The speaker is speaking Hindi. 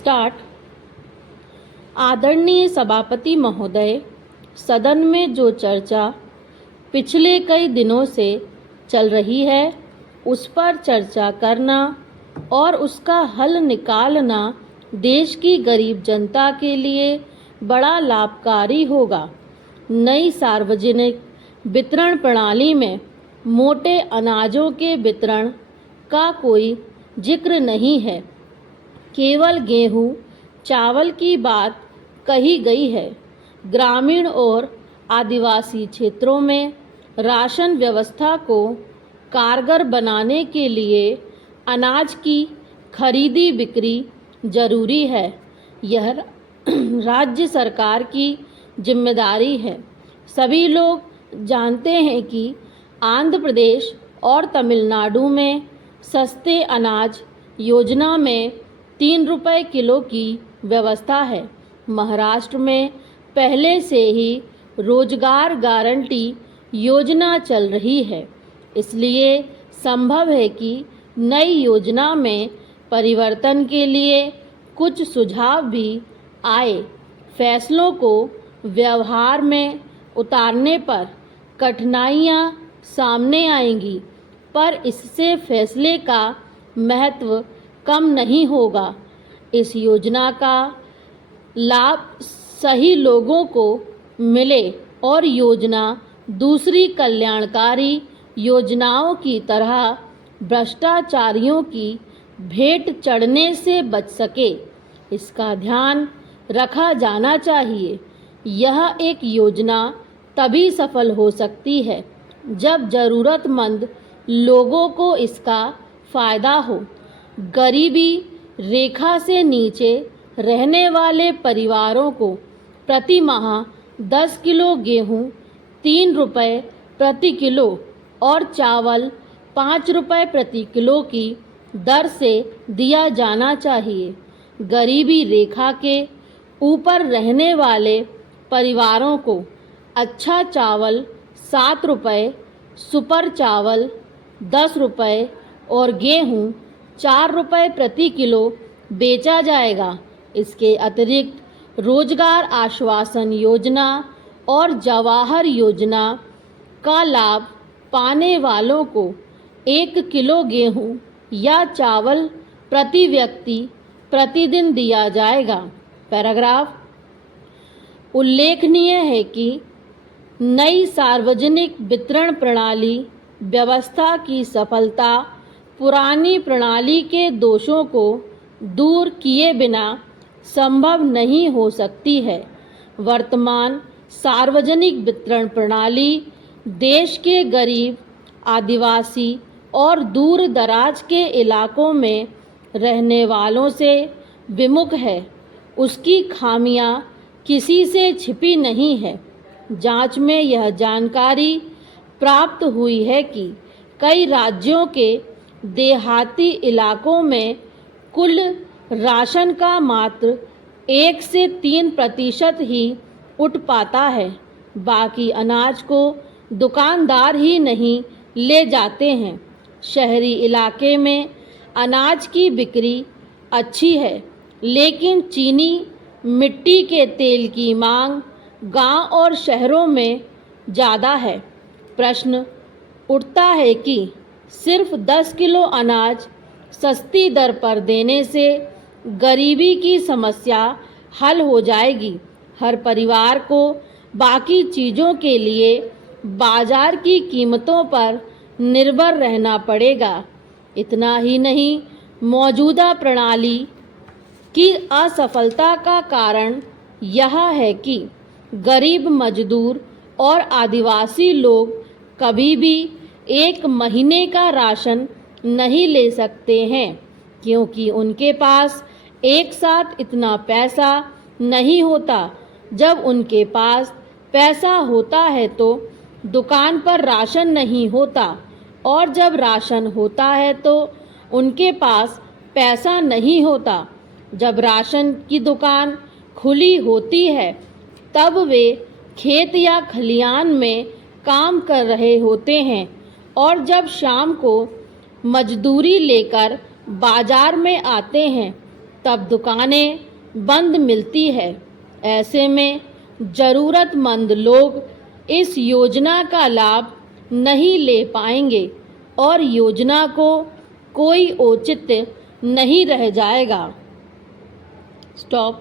स्टार्ट। आदरणीय सभापति महोदय, सदन में जो चर्चा पिछले कई दिनों से चल रही है उस पर चर्चा करना और उसका हल निकालना देश की गरीब जनता के लिए बड़ा लाभकारी होगा। नई सार्वजनिक वितरण प्रणाली में मोटे अनाजों के वितरण का कोई जिक्र नहीं है, केवल गेहूं चावल की बात कही गई है। ग्रामीण और आदिवासी क्षेत्रों में राशन व्यवस्था को कारगर बनाने के लिए अनाज की खरीदी बिक्री जरूरी है। यह राज्य सरकार की जिम्मेदारी है। सभी लोग जानते हैं कि आंध्र प्रदेश और तमिलनाडु में सस्ते अनाज योजना में 3 रुपये किलो की व्यवस्था है। महाराष्ट्र में पहले से ही रोजगार गारंटी योजना चल रही है, इसलिए संभव है कि नई योजना में परिवर्तन के लिए कुछ सुझाव भी आए। फैसलों को व्यवहार में उतारने पर कठिनाइयां सामने आएंगी, पर इससे फैसले का महत्व कम नहीं होगा। इस योजना का लाभ सही लोगों को मिले और योजना दूसरी कल्याणकारी योजनाओं की तरह भ्रष्टाचारियों की भेंट चढ़ने से बच सके, इसका ध्यान रखा जाना चाहिए। यह एक योजना तभी सफल हो सकती है जब ज़रूरतमंद लोगों को इसका फ़ायदा हो। गरीबी रेखा से नीचे रहने वाले परिवारों को प्रति माह 10 किलो गेहूं 3 रुपये प्रति किलो और चावल 5 रुपये प्रति किलो की दर से दिया जाना चाहिए। गरीबी रेखा के ऊपर रहने वाले परिवारों को अच्छा चावल 7 रुपये, सुपर चावल 10 रुपये और गेहूं 4 रुपये प्रति किलो बेचा जाएगा। इसके अतिरिक्त रोजगार आश्वासन योजना और जवाहर योजना का लाभ पाने वालों को 1 किलो गेहूं या चावल प्रति व्यक्ति प्रतिदिन दिया जाएगा। पैराग्राफ। उल्लेखनीय है कि नई सार्वजनिक वितरण प्रणाली व्यवस्था की सफलता पुरानी प्रणाली के दोषों को दूर किए बिना संभव नहीं हो सकती है। वर्तमान सार्वजनिक वितरण प्रणाली देश के गरीब, आदिवासी और दूर दराज के इलाकों में रहने वालों से विमुख है। उसकी खामियां किसी से छिपी नहीं है। जांच में यह जानकारी प्राप्त हुई है कि कई राज्यों के देहाती इलाकों में कुल राशन का मात्र 1 से 3% ही उठ पाता है। बाकी अनाज को दुकानदार ही नहीं ले जाते हैं। शहरी इलाके में अनाज की बिक्री अच्छी है, लेकिन चीनी, मिट्टी के तेल की मांग गांव और शहरों में ज़्यादा है। प्रश्न उठता है कि सिर्फ 10 किलो अनाज सस्ती दर पर देने से गरीबी की समस्या हल हो जाएगी। हर परिवार को बाकी चीज़ों के लिए बाजार की कीमतों पर निर्भर रहना पड़ेगा। इतना ही नहीं, मौजूदा प्रणाली की असफलता का कारण यह है कि गरीब मजदूर और आदिवासी लोग कभी भी 1 महीने का राशन नहीं ले सकते हैं, क्योंकि उनके पास एक साथ इतना पैसा नहीं होता। जब उनके पास पैसा होता है तो दुकान पर राशन नहीं होता, और जब राशन होता है तो उनके पास पैसा नहीं होता। जब राशन की दुकान खुली होती है तब वे खेत या खलियान में काम कर रहे होते हैं, और जब शाम को मजदूरी लेकर बाजार में आते हैं तब दुकानें बंद मिलती है। ऐसे में ज़रूरतमंद लोग इस योजना का लाभ नहीं ले पाएंगे और योजना को कोई औचित्य नहीं रह जाएगा। स्टॉप।